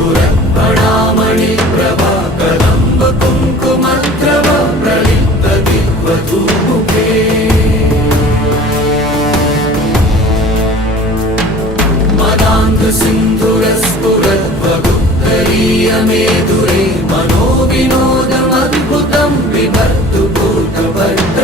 स्फुरत्पणामणि Prabha Kadamba कुङ्कुमद्रव प्रलिप्त दिग्वधूमुखे मदान्धसिन्धुरस्फुरद्वगुप्तरीयमेदुरे मनोविनोदमद्भुतं बिभर्तु भूतवर्त